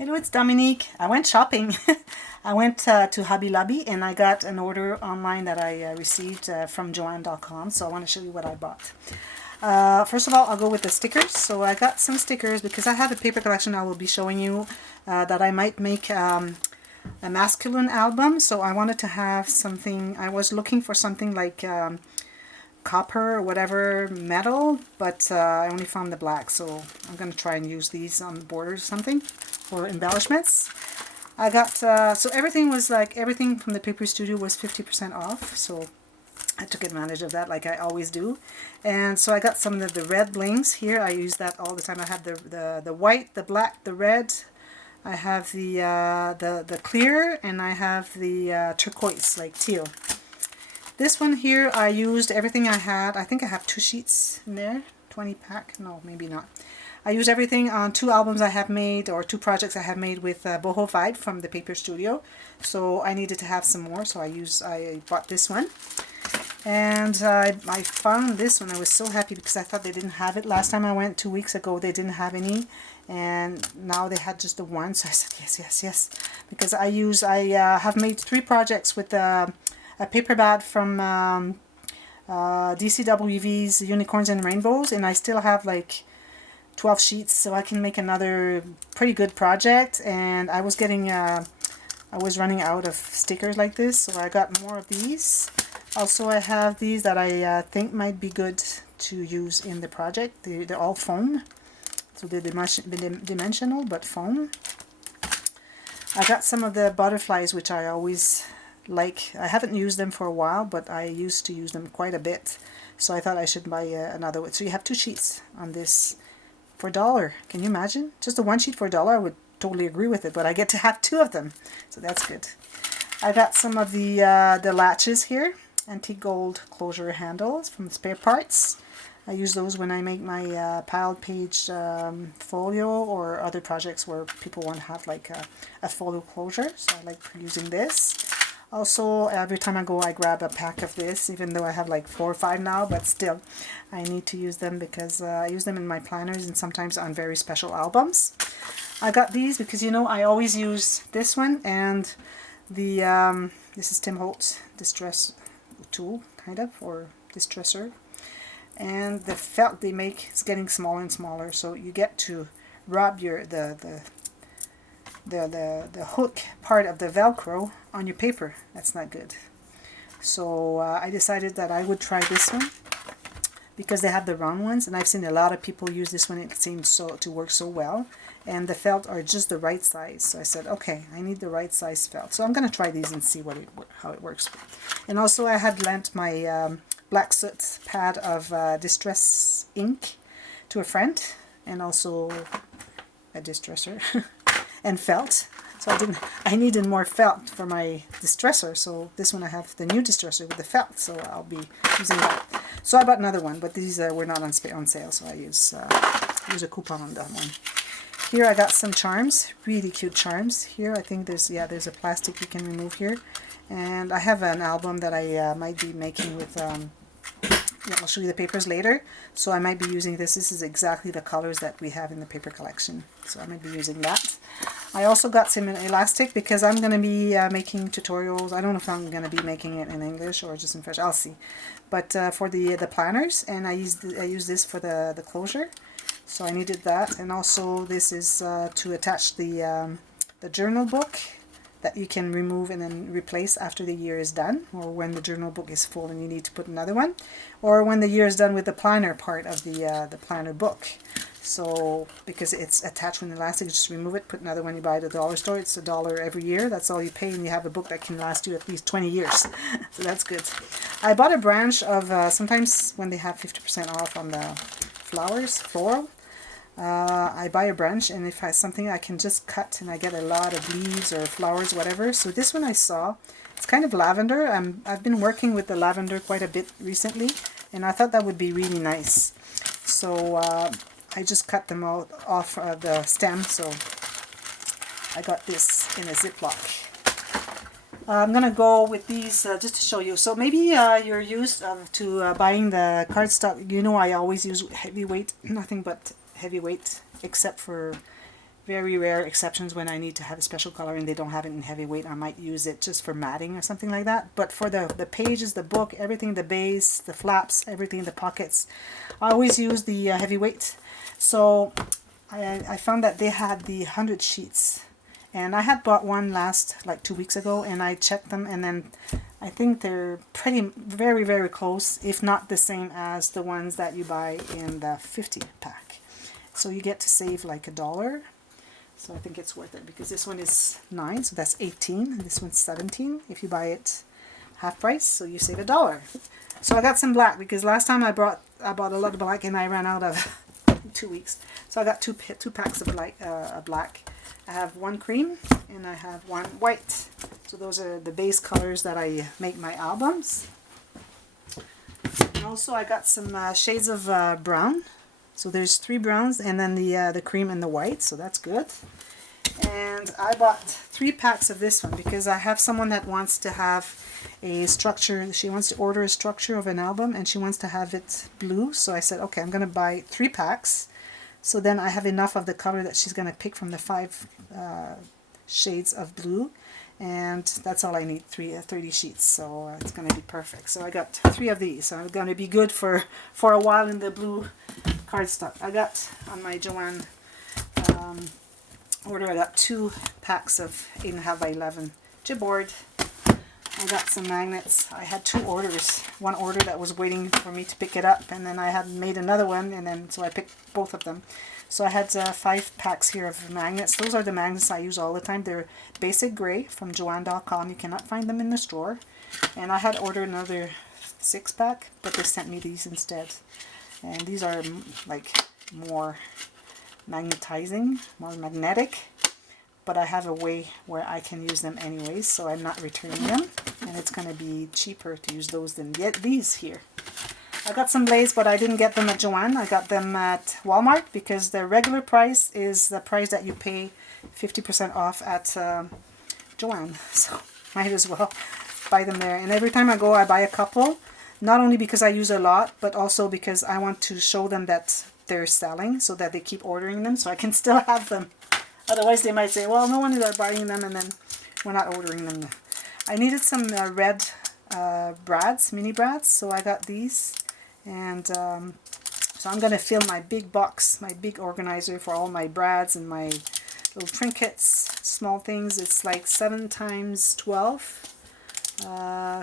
Hello, it's Dominique. I went shopping. I went to Hobby Lobby and I got an order online that I received from Joanne.com. So I want to show you what I bought. First of all, I'll go with the stickers. So I got some stickers because I have a paper collection I will be showing you that I might make a masculine album. So I wanted to have something, I was looking for something like copper or whatever metal, but I only found the black, so I'm going to try and use these on the borders or something for embellishments. I got so everything was like, everything from the Paper Studio was 50% off, so I took advantage of that like I always do. And so I got some of the red blings here. I use that all the time. I have the white, the black, the red. I have the clear, and I have the turquoise, like teal. This one here, I used everything I had. I think I have 2 sheets in there, 20 pack. No, maybe not. I used everything on 2 albums I have made, or 2 projects I have made with Boho Vibe from the Paper Studio. So I needed to have some more, so I bought this one. And I found this one. I was so happy because I thought they didn't have it. Last time I went 2 weeks ago, they didn't have any. And now they had just the one. So I said, yes, yes, yes. Because I have made 3 projects with a paper bat from DCWV's Unicorns and Rainbows, and I still have like 12 sheets, so I can make another pretty good project. And I was getting I was running out of stickers like this, so I got more of these. Also, I have these that I think might be good to use in the project. They're all foam, so they're dimensional but foam. I got some of the butterflies, which I always like. I haven't used them for a while, but I used to use them quite a bit, so I thought I should buy another one. So you have 2 sheets on this for $1. Can you imagine? Just the 1 sheet for $1, I would totally agree with it, but I get to have 2 of them, so that's good. I got some of the latches here, antique gold closure handles from Spare Parts. I use those when I make my piled page folio or other projects where people want to have like a folio closure, so I like using this. Also, every time I go, I grab a pack of this, even though I have like 4 or 5 now, but still, I need to use them because I use them in my planners and sometimes on very special albums. I got these because, you know, I always use this one and the, this is Tim Holtz distress tool, kind of, or distresser. And the felt they make is getting smaller and smaller, so you get to rub your the hook part of the Velcro on your paper. That's not good. So I decided that I would try this one because they have the round ones, and I've seen a lot of people use this one. It seems to work so well, and the felt are just the right size. So I said, okay, I need the right size felt. So I'm going to try these and see how it works. And also I had lent my black soot pad of distress ink to a friend, and also a distresser. And felt, so I needed more felt for my distresser, so this one I have the new distresser with the felt, so I'll be using that. So I bought another one, but these were not on sale, so I use a coupon on that one. Here I got some charms, really cute charms. Here I think there's a plastic you can remove here, and I have an album that I might be making with I'll show you the papers later, so I might be using this. This is exactly the colors that we have in the paper collection, so I might be using that. I also got some elastic because I'm going to be making tutorials. I don't know if I'm going to be making it in English or just in French. I'll see. But for the planners, and I use this for the closure, so I needed that. And also this is to attach the journal book that you can remove and then replace after the year is done, or when the journal book is full and you need to put another one, or when the year is done with the planner part of the planner book. So because it's attached with elastic, you just remove it, put another one. You buy at the dollar store. It's $1 every year. That's all you pay, and you have a book that can last you at least 20 years. So that's good. I bought a branch of sometimes when they have 50% off on the flowers, floral. I buy a branch, and if I have something I can just cut, and I get a lot of leaves or flowers, whatever. So this one I saw, it's kind of lavender. I've been working with the lavender quite a bit recently, and I thought that would be really nice. So I just cut them all off the stem, so I got this in a Ziploc. I'm going to go with these just to show you. So maybe you're used to buying the cardstock. You know, I always use heavyweight, nothing but heavyweight, except for very rare exceptions when I need to have a special color and they don't have it in heavyweight. I might use it just for matting or something like that. But for the pages, the book, everything, the base, the flaps, everything, the pockets, I always use the heavyweight. So I found that they had the 100 sheets. And I had bought one like 2 weeks ago, and I checked them, and then I think they're very, very close, if not the same as the ones that you buy in the 50 pack. So you get to save like $1. So I think it's worth it, because this one is 9, so that's 18, and this one's 17 if you buy it half price, so you save $1. So I got some black, because last time I bought a lot of black and I ran out of 2 weeks. So I got two packs of black. I have one cream and I have one white. So those are the base colors that I make my albums. And also I got some shades of brown. So there's 3 browns and then the cream and the white. So that's good. And I bought 3 packs of this one because I have someone that wants to have a structure. She wants to order a structure of an album and she wants to have it blue. So I said, okay, I'm going to buy 3 packs. So then I have enough of the color that she's going to pick from the 5 shades of blue. And that's all I need, 30 sheets. So it's going to be perfect. So I got 3 of these. So I'm going to be good for a while in the blue cardstock. I got on my Joann order, I got 2 packs of 8.5 by 11 chipboard. I got some magnets. I had 2 orders. One order that was waiting for me to pick it up, and then I had made another one, and then so I picked both of them. So I had 5 packs here of magnets. Those are the magnets I use all the time. They're basic gray from Joann.com. You cannot find them in the store. And I had ordered another 6 pack, but they sent me these instead. And these are like more magnetizing, more magnetic. But I have a way where I can use them anyways, so I'm not returning them. And it's going to be cheaper to use those than get these here. I got some blades, but I didn't get them at Joann. I got them at Walmart because the regular price is the price that you pay 50% off at Joann. So might as well buy them there. And every time I go, I buy a couple. Not only because I use a lot, but also because I want to show them that they're selling so that they keep ordering them so I can still have them. Otherwise, they might say, well, no one is buying them, and then we're not ordering them. I needed some red brads, mini brads, so I got these. And so I'm going to fill my big box, my big organizer for all my brads and my little trinkets, small things. It's like 7 times 12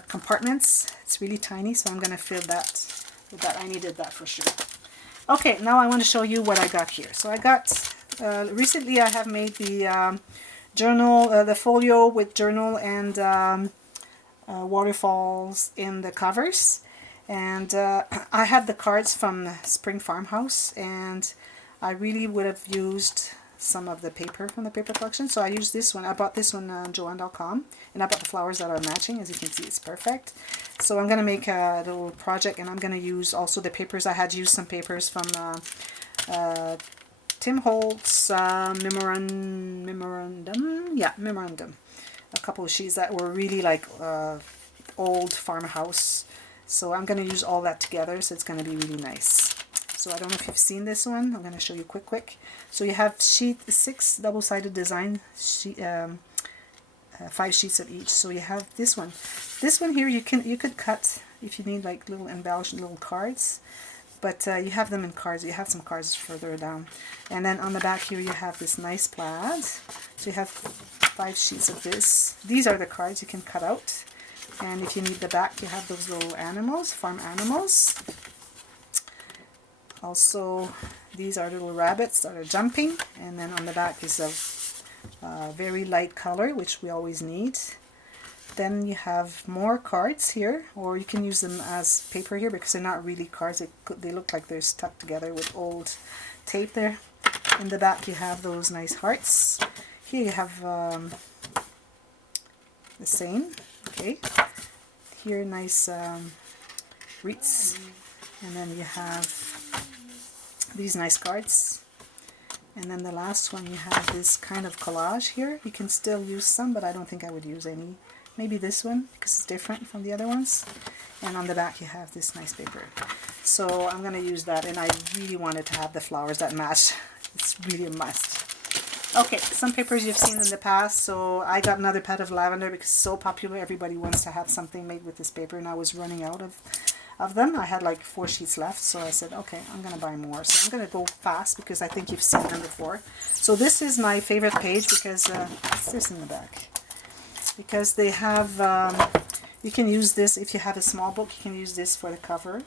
compartments. It's really tiny, so I'm going to fill that with that. I needed that for sure. Okay, now I want to show you what I got here. So I got... recently I have made the journal, the folio with journal and waterfalls in the covers, and I had the cards from Spring Farmhouse, and I really would have used some of the paper from the paper collection, so I used this one. I bought this one on Joann.com, and I bought the flowers that are matching. As you can see, it's perfect. So I'm going to make a little project, and I'm going to use also the papers. I had used some papers from Tim Holtz memorandum. A couple of sheets that were really like old farmhouse. So I'm going to use all that together, so it's going to be really nice. So I don't know if you've seen this one. I'm going to show you quick. So you have sheet 6 double-sided design, 5 sheets of each. So you have this one. This one here you could cut if you need like little embellished little cards. But you have them in cards. You have some cards further down. And then on the back here you have this nice plaid. So you have 5 sheets of this. These are the cards you can cut out. And if you need the back, you have those little animals, farm animals. Also, these are little rabbits that are jumping. And then on the back is a very light color, which we always need. Then you have more cards here, or you can use them as paper here because they're not really cards. They look like they're stuck together with old tape there. In the back you have those nice hearts. Here you have the same. Okay. Here nice wreaths. And then you have these nice cards. And then the last one, you have this kind of collage here. You can still use some, but I don't think I would use any. Maybe this one, because it's different from the other ones. And on the back you have this nice paper. So I'm going to use that, and I really wanted to have the flowers that match. It's really a must. Okay, some papers you've seen in the past. So I got another pad of lavender because it's so popular. Everybody wants to have something made with this paper, and I was running out of them. I had like 4 sheets left, so I said, okay, I'm gonna buy more. So I'm gonna go fast because I think you've seen them before. So this is my favorite page because what's this in the back? Because they have you can use this if you have a small book. You can use this for the cover.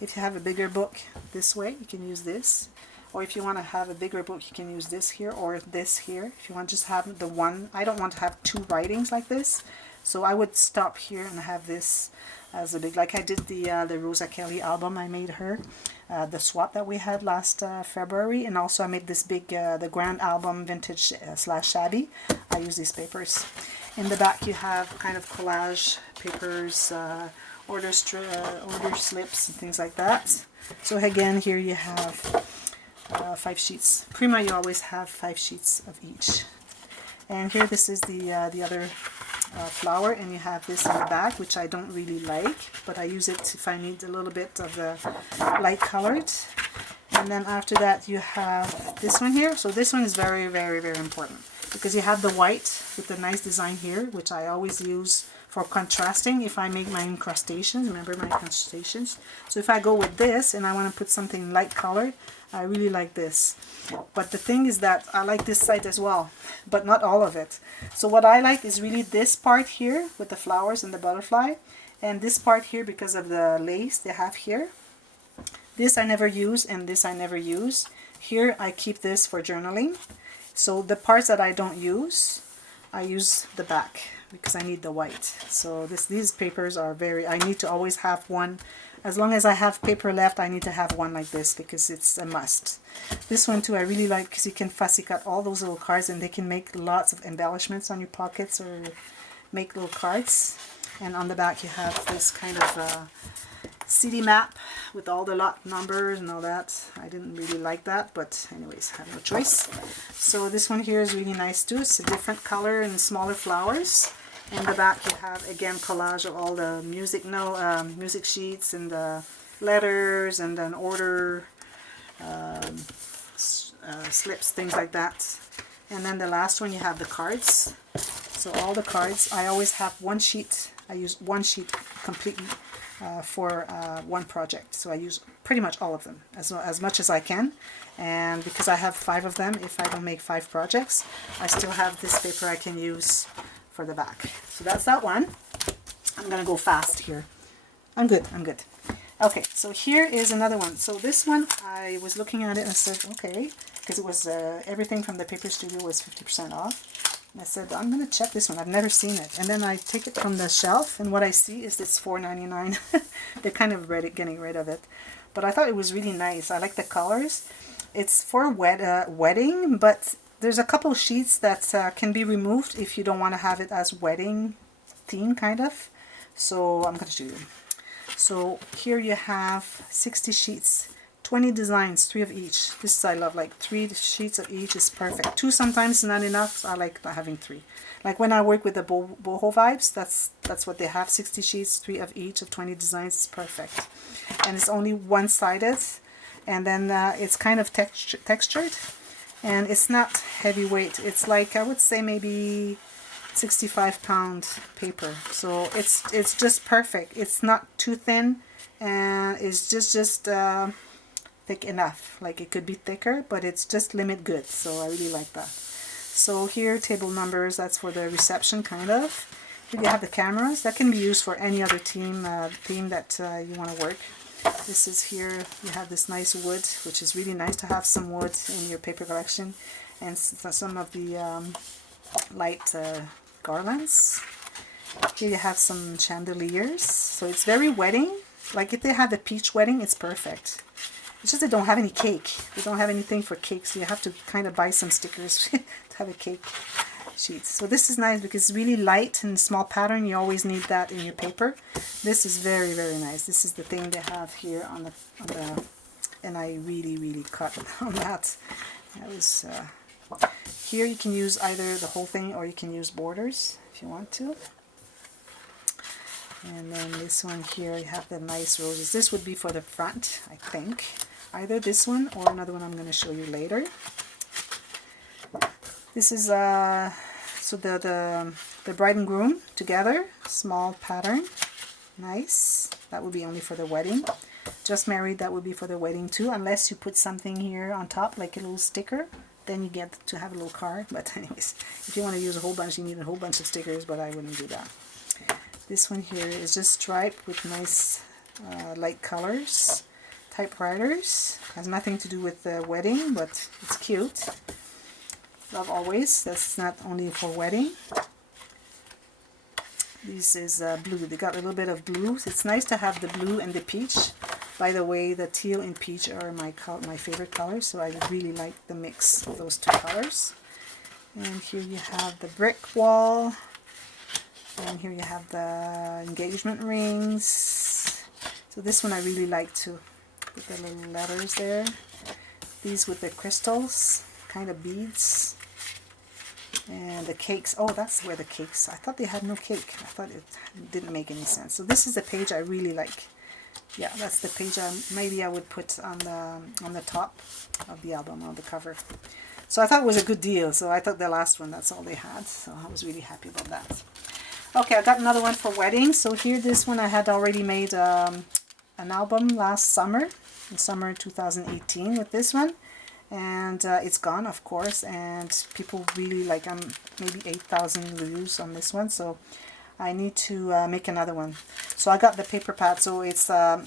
If you have a bigger book this way, you can use this. Or if you want to have a bigger book, you can use this here or this here. If you want to just have the one, I don't want to have 2 writings like this. So I would stop here and have this as a big, like I did the Rosa Kelly album. I made her, the swap that we had last February. And also I made this big, the Grand Album Vintage slash Shabby. I use these papers. In the back you have kind of collage papers, order slips and things like that. So again, here you have 5 sheets. Prima, you always have 5 sheets of each. And here, this is the other flower, and you have this in the back, which I don't really like, but I use it if I need a little bit of the light colored. And then after that, you have this one here. So this one is very, very, very important because you have the white with the nice design here, which I always use for contrasting if I make my incrustations. Remember my incrustations? So if I go with this and I want to put something light colored, I really like this. But the thing is that I like this side as well, but not all of it. So what I like is really this part here with the flowers and the butterfly, and this part here because of the lace they have here. This I never use, and this I never use. Here I keep this for journaling. So the parts that I don't use, I use the back because I need the white. So these papers are very, I need to always have one. As long as I have paper left, I need to have one like this because it's a must. This one too I really like because you can fussy cut all those little cards, and they can make lots of embellishments on your pockets or make little cards. And on the back you have this kind of city map with all the lot numbers and all that. I didn't really like that, but anyways, I have no choice. So this one here is really nice too. It's a different color and smaller flowers. In the back you have again collage of all the music music sheets and the letters, and then order slips, things like that. And then the last one you have the cards. So all the cards, I always have one sheet. I use one sheet completely for one project. So I use pretty much all of them as much as I can. And because I have 5 of them, if I don't make 5 projects, I still have this paper I can use for the back. So that's that one. I'm gonna go fast here. I'm good. Okay, so here is another one. So this one, I was looking at it and I said, okay, because it was everything from the paper studio was 50% off. And I said, I'm gonna check this one. I've never seen it. And then I take it from the shelf, and what I see is it's $4.99. They're kind of getting rid of it, but I thought it was really nice. I like the colors. It's for wedding, but there's a couple sheets that can be removed if you don't want to have it as wedding theme kind of. So I'm going to show you. So here you have 60 sheets, 20 designs, 3 of each. This I love, like 3 sheets of each is perfect. 2 sometimes is not enough. I like having 3. Like when I work with the boho vibes, that's what they have, 60 sheets, 3 of each of 20 designs is perfect. And it's only one-sided, and then it's kind of textured. And it's not heavyweight. It's like, I would say maybe 65-pound paper. So it's just perfect. It's not too thin, and it's just thick enough. Like it could be thicker, but it's just limit good. So I really like that. So here, table numbers, that's for the reception kind of. Here you have the cameras. That can be used for any other theme that you want to work. This is here, you have this nice wood, which is really nice to have some wood in your paper collection, and some of the light garlands. Here you have some chandeliers, so it's very wedding. Like if they have the peach wedding, it's perfect. It's just they don't have any cake. They don't have anything for cake, so you have to kind of buy some stickers to have a cake sheets. So this is nice because it's really light and small pattern. You always need that in your paper. This is very, very nice. This is the thing they have here on the and I really cut on that. That was here you can use either the whole thing or you can use borders if you want to. And then this one here, you have the nice roses. This would be for the front, I think. Either this one or another one I'm going to show you later. This is so the bride and groom together, small pattern, nice. That would be only for the wedding. Just married, that would be for the wedding too, unless you put something here on top like a little sticker, then you get to have a little card. But anyways, if you want to use a whole bunch, you need a whole bunch of stickers, but I wouldn't do that. This one here is just striped with nice light colors. Typewriters, has nothing to do with the wedding, but it's cute. Love always, that's not only for wedding. This is blue, they got a little bit of blue. It's nice to have the blue and the peach. By the way, the teal and peach are my favorite colors, so I really like the mix of those two colors. And here you have the brick wall, and here you have the engagement rings. So this one I really like too, with the little letters there. These with the crystals, kind of beads. And the cakes, oh, that's where the cakes, I thought they had no cake. I thought it didn't make any sense. So this is the page I really like. Yeah, that's the page maybe I would put on the top of the album, on the cover. So I thought it was a good deal. So I thought the last one, that's all they had. So I was really happy about that. Okay, I got another one for weddings. So here, this one I had already made an album last summer, in summer 2018 with this one. And it's gone, of course, and people really like, maybe 8,000 reviews on this one, so I need to make another one. So I got the paper pad. So it's a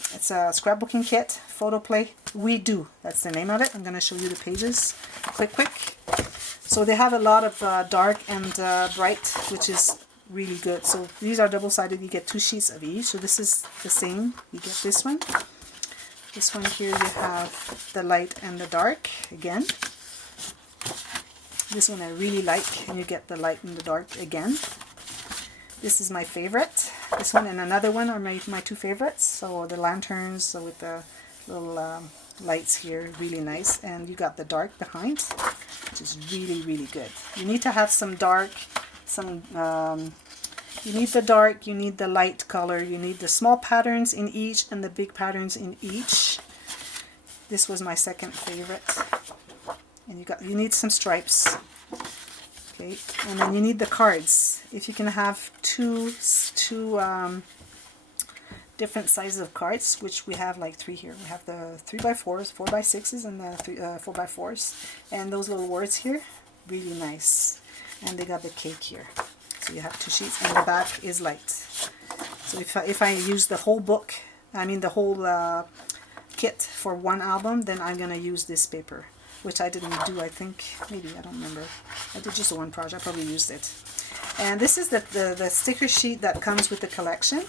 scrapbooking kit, photo play. We Do, that's the name of it. I'm going to show you the pages quick. So they have a lot of dark and bright, which is really good. So these are double-sided. You get 2 sheets of each. So this is the same. You get this one. This one here, you have the light and the dark again. This one I really like, and you get the light and the dark again. This is my favorite. This one and another one are my 2 favorites. So the lanterns with the little lights here, really nice. And you got the dark behind, which is really, really good. You need to have some dark, you need the dark, you need the light color, you need the small patterns in each and the big patterns in each. This was my second favorite. And you need some stripes. Okay, and then you need the cards. If you can have two different sizes of cards, which we have like 3 here. We have the 3x4s, 4x6s, and the 4x4s. And those little words here, really nice. And they got the cake here. So you have 2 sheets, and the back is light. So if I use the whole book, I mean the whole kit for one album, then I'm going to use this paper, which I didn't do, I think. Maybe, I don't remember. I did just one project, I probably used it. And this is the sticker sheet that comes with the collection.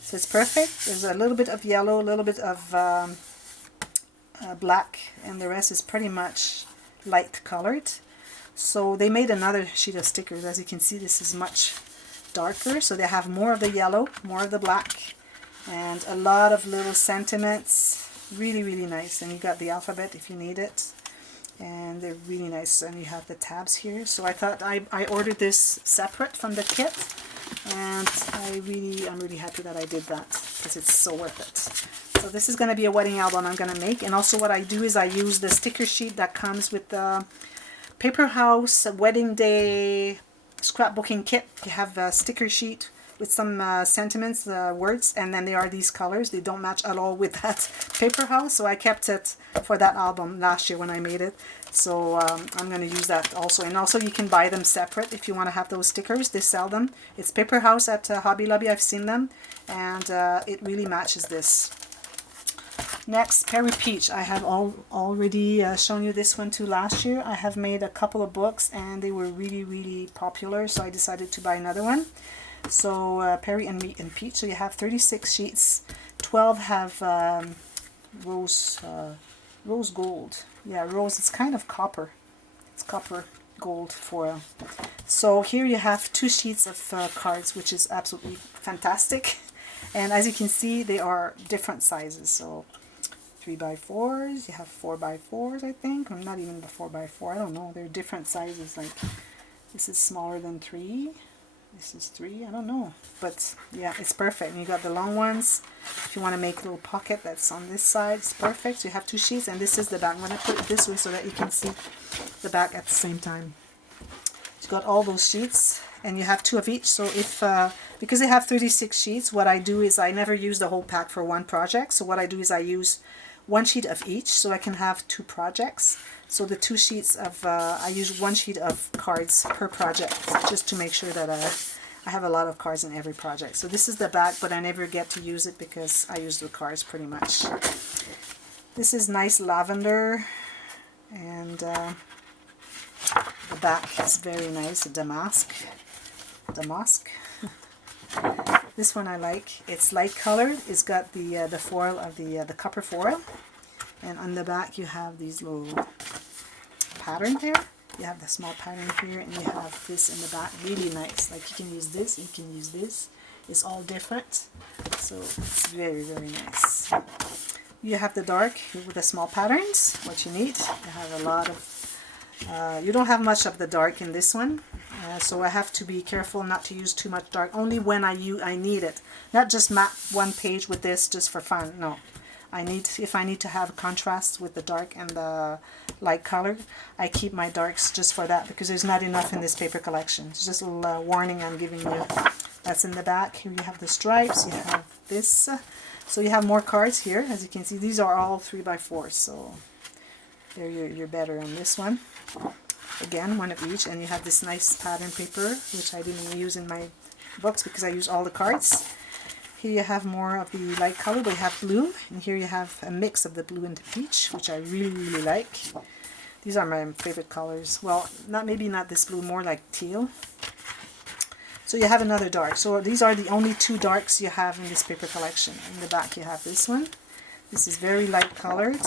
So it's perfect. There's a little bit of yellow, a little bit of black, and the rest is pretty much light colored. So they made another sheet of stickers. As you can see, this is much darker. So they have more of the yellow, more of the black, and a lot of little sentiments. Really, really nice. And you got the alphabet if you need it. And they're really nice. And you have the tabs here. So I thought I ordered this separate from the kit. And I'm really happy that I did that, because it's so worth it. So this is going to be a wedding album I'm going to make. And also what I do is I use the sticker sheet that comes with the Paper House Wedding Day Scrapbooking Kit. You have a sticker sheet with some sentiments, words, and then there are these colors. They don't match at all with that Paper House, so I kept it for that album last year when I made it. So I'm going to use that also. And also you can buy them separate if you want to have those stickers. They sell them. It's Paper House at Hobby Lobby. I've seen them, and it really matches this. Next, Perry Peach. I have already shown you this one too last year. I have made a couple of books and they were really, really popular, so I decided to buy another one. So Perry and Peach. So you have 36 sheets. 12 have rose gold. Yeah, rose. It's kind of copper. It's copper gold foil. So here you have 2 sheets of cards, which is absolutely fantastic. And as you can see, they are different sizes. So 3x4s, you have 4x4s, I think, or not even the 4x4, I don't know, they're different sizes. Like this is smaller than 3, this is 3, I don't know, but yeah, it's perfect. And you got the long ones if you want to make a little pocket that's on this side. It's perfect. So you have 2 sheets, and this is the back. I'm going to put it this way so that you can see the back at the same time. It's got all those sheets, and you have 2 of each. So if because they have 36 sheets, what I do is I never use the whole pack for one project. So what I do is I use 1 sheet of each, so I can have 2 projects. So the 2 sheets of I use 1 sheet of cards per project, just to make sure that I have a lot of cards in every project. So this is the back, but I never get to use it because I use the cards pretty much. This is nice lavender, and the back is very nice, damask. This one I like. It's light colored. It's got the foil of the copper foil, and on the back you have these little pattern there. You have the small pattern here, and you have this in the back. Really nice. Like you can use this, you can use this. It's all different, so it's very, very nice. You have the dark with the small patterns. What you need. You have a lot of. You don't have much of the dark in this one, so I have to be careful not to use too much dark. Only when I need it. Not just map one page with this just for fun. No. If I need to have contrast with the dark and the light color, I keep my darks just for that, because there's not enough in this paper collection. It's just a little warning I'm giving you. That's in the back. Here you have the stripes, you have this. So you have more cards here. As you can see, these are all 3x4, so there you're better on this one. Again, 1 of each, and you have this nice pattern paper, which I didn't use in my books because I use all the cards. Here you have more of the light color, but you have blue, and here you have a mix of the blue and the peach, which I really, really like. These are my favorite colors. Well, maybe not this blue, more like teal. So you have another dark. So these are the only 2 darks you have in this paper collection. In the back you have this one. This is very light colored.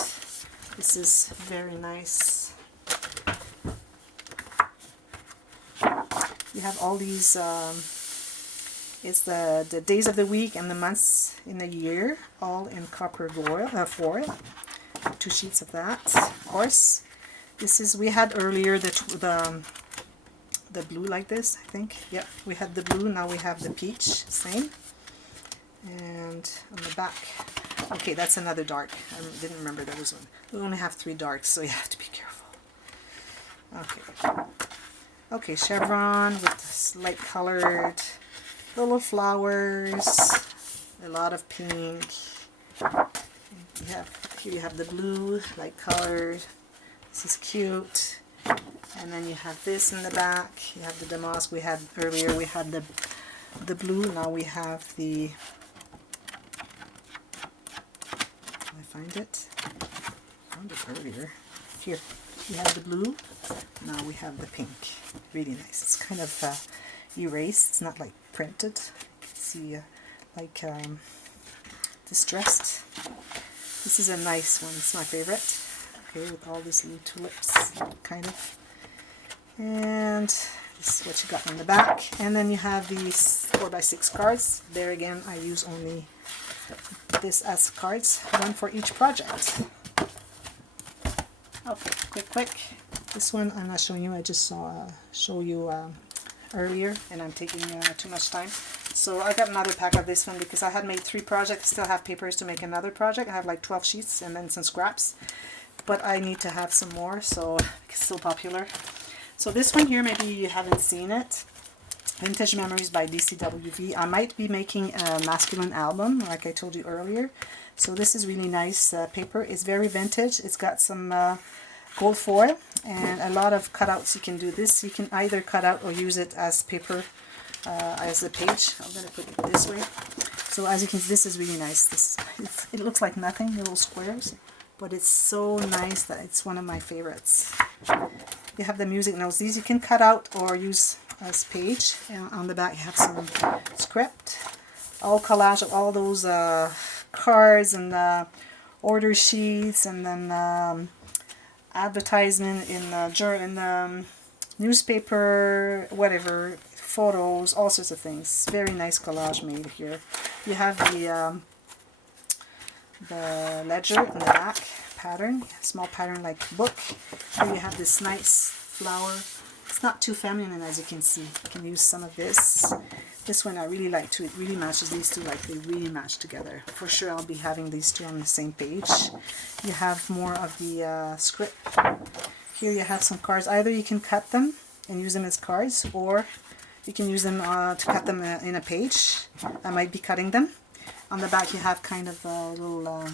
This is very nice. You have all these. It's the days of the week and the months in the year, all in copper foil. 2 sheets of that, of course. This is, we had earlier the blue like this, I think. Yep, we had the blue, now we have the peach, same. And on the back, okay, that's another dark. I didn't remember there was one. We only have 3 darks, so you have to be careful. Okay. Okay, chevron with this light colored. Little flowers, a lot of pink. Here you have the blue, light colored. This is cute. And then you have this in the back. You have the damask. We had earlier. We had the blue. Now we have the. Can I find it? I found it earlier. Here, we have the blue. Now we have the pink. Really nice. It's kind of erased. It's not like printed. You can see like distressed. This is a nice one. It's my favorite. Okay, with all these little tulips, kind of. And this is what you got on the back. And then you have these 4x6 cards. There again, I use only this as cards, 1 for each project. Okay, quick. This one I'm not showing you. I just show you earlier, and I'm taking too much time. So I got another pack of this one because I had made 3 projects. Still have papers to make another project. I have like 12 sheets and then some scraps, but I need to have some more, so it's still popular. So this one here, maybe you haven't seen it. Vintage Memories by DCWV. I might be making a masculine album, like I told you earlier. So this is really nice paper. It's very vintage. It's got some gold foil and a lot of cutouts. You can do this. You can either cut out or use it as paper, as a page. I'm going to put it this way. So as you can see, this is really nice. It looks like nothing, little squares, but it's so nice that it's one of my favorites. You have the music notes. These you can cut out or use as page. And on the back you have some script, all collage of all those cards and order sheets, and then advertisement in the newspaper, whatever, photos, all sorts of things. Very nice collage made here. You have the ledger in the back pattern, small pattern like book. Here you have this nice flower. It's not too feminine, as you can see. You can use some of this. This one I really like too. It really matches these two, like they really match together. For sure I'll be having these two on the same page. You have more of the script. Here you have some cards. Either you can cut them and use them as cards, or you can use them to cut them in a page. I might be cutting them. On the back you have kind of a little,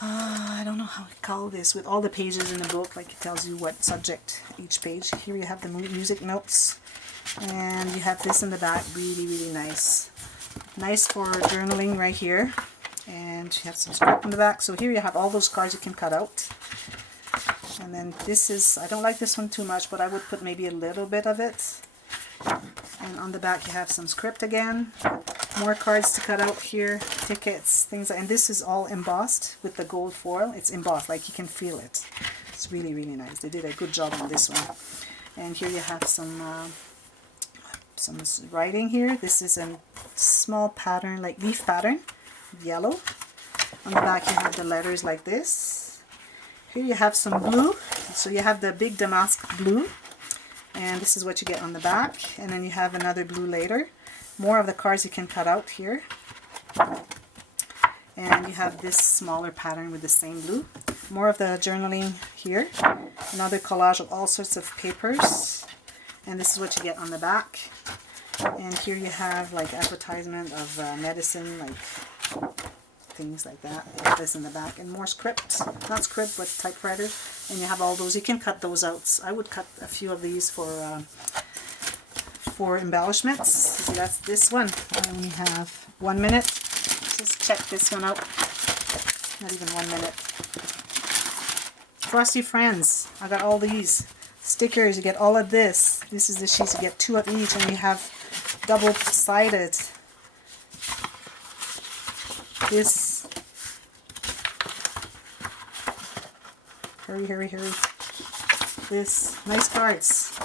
I don't know how to call this, with all the pages in the book, like it tells you what subject each page. Here you have the music notes, and you have this in the back, really, really nice. Nice for journaling right here. And you have some script in the back. So here you have all those cards you can cut out. And then this is, I don't like this one too much, but I would put maybe a little bit of it. And on the back you have some script again. More cards to cut out here, tickets, things like, and this is all embossed with the gold foil. It's embossed, like you can feel it. It's really, really nice. They did a good job on this one. And here you have some writing here. This is a small pattern, like leaf pattern, yellow. On the back you have the letters like this. Here you have some blue. So you have the big damask blue. And this is what you get on the back. And then you have another blue later. More of the cards you can cut out here. And you have this smaller pattern with the same blue. More of the journaling here. Another collage of all sorts of papers. And this is what you get on the back. And here you have like advertisement of medicine, like things like that. This in the back. And more script. Not script, but typewriter. And you have all those. You can cut those out. I would cut a few of these for embellishments. So that's this one. I only have 1 minute. Just check this one out. Not even 1 minute. Frosty Friends. I got all these stickers. You get all of this. This is the sheets. You get 2 of each, and you have double-sided. This. Hurry, hurry, hurry. This. Nice cards.